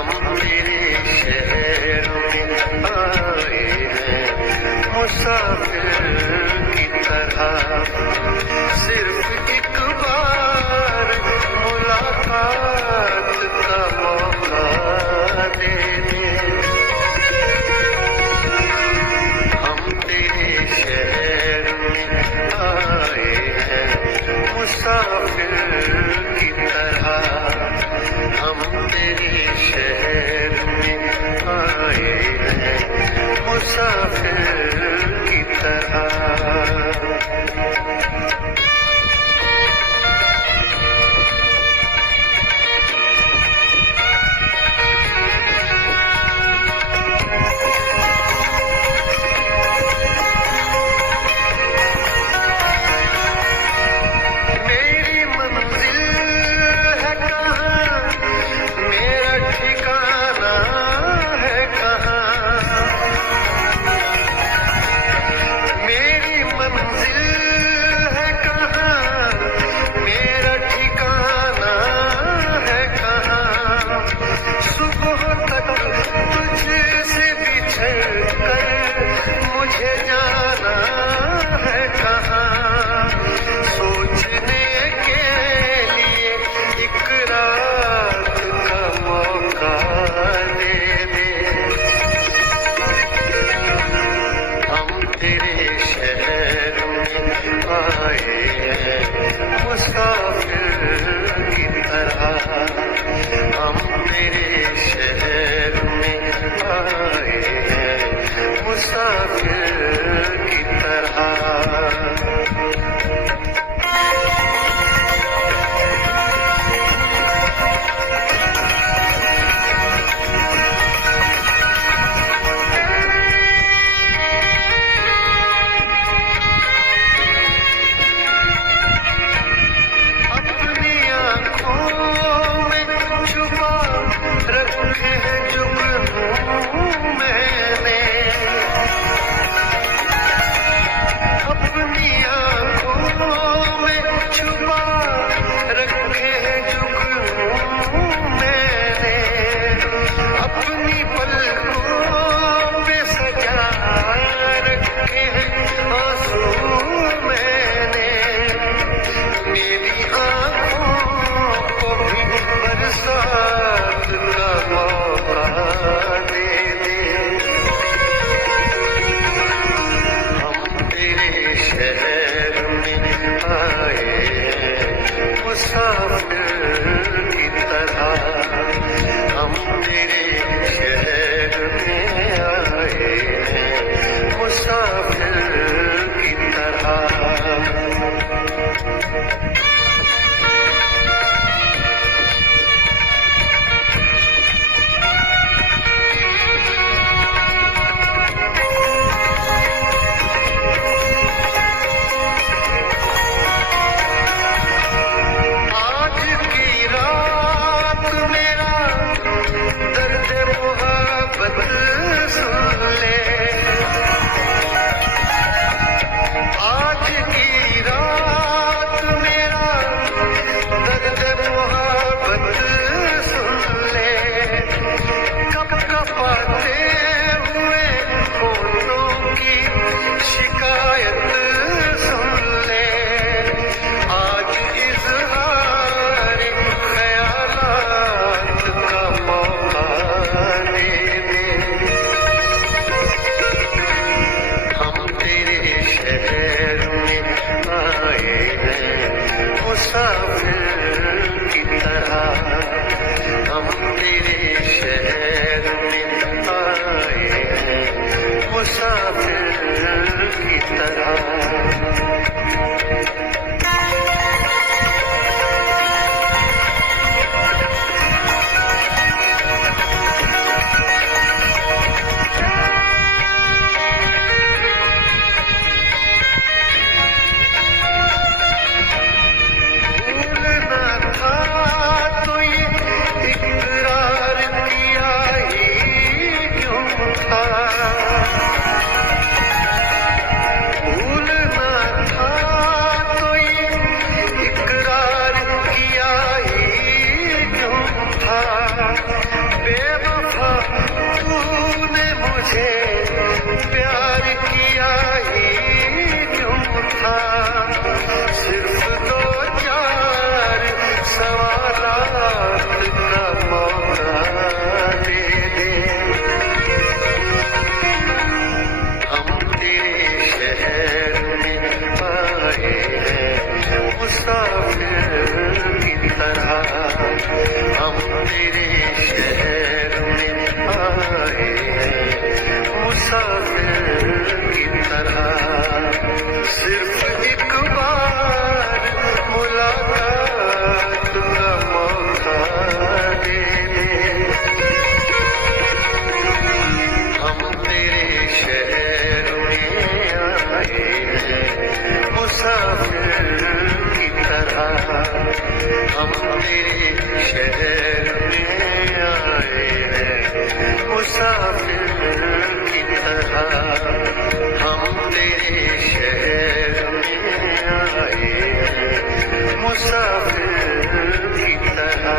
हम तेरे शहर में आए हैं मुसाफिर की तरह, सिर्फ एक बार मुलाकात का मौका दे दे। हम तेरे शहर में आए हैं मुसाफिर की तरह, हम तेरे शहर में आए हैं मुसाफिर की तरह। मुझे जाना है कहाँ, सोचने के लिए एक रात का मौका दे दे। हम तेरे शहर में आए हैं मुसाफिर की तरह, हम तेरे शहर में आए हैं मुसाफिर की तरह। अपनी आँखों में छुपा रखे हैं जुगनू मैंने, अपनी आँखों में छुपा रखे हैं जुगनू मैंने, अपनी पलकों में सजा रखे हैं आंसू मैंने। मेरी आँखों को भी बरसात का मौका दे दे। हम तेरे शहर में आए हैं मुसाफिर की तरह, हम तेरे शहर में आए हैं मुसाफिर की तरह। आज की रात मेरा दर्द मोहब्बत सुन ले, आज की रात मेरा दर्द मोहब्बत सुन ले। कब कपाते हुए होठों की शिकायत सुन ले, आज इज़हार ख़यालात का मौका दे दे। हम तेरे शहर में आए हैं मुसाफिर की तरह, हम तेरे शहर में आए हैं मुसाफिर की तरह। भूलना था तो ये इकरार किया ही क्यों था, भूलना था तो ये इकरार किया ही क्यों था। था, सिर्फ दो चार सवालात का मौका दे दे। हम तेरे शहर में आए हैं मुसाफिर की तरह, हम तेरे शहर में आए हैं मुसाफिर की तरह। सिर्फ एक बार मुलाकात का मौका दे दे। हम तेरे शहर में आए हैं मुसाफिर की तरह, हम तेरे शहर में आए हैं मुसाफिर की तरह, हम तेरे शहर में आए हैं मुसाफिर की तरह।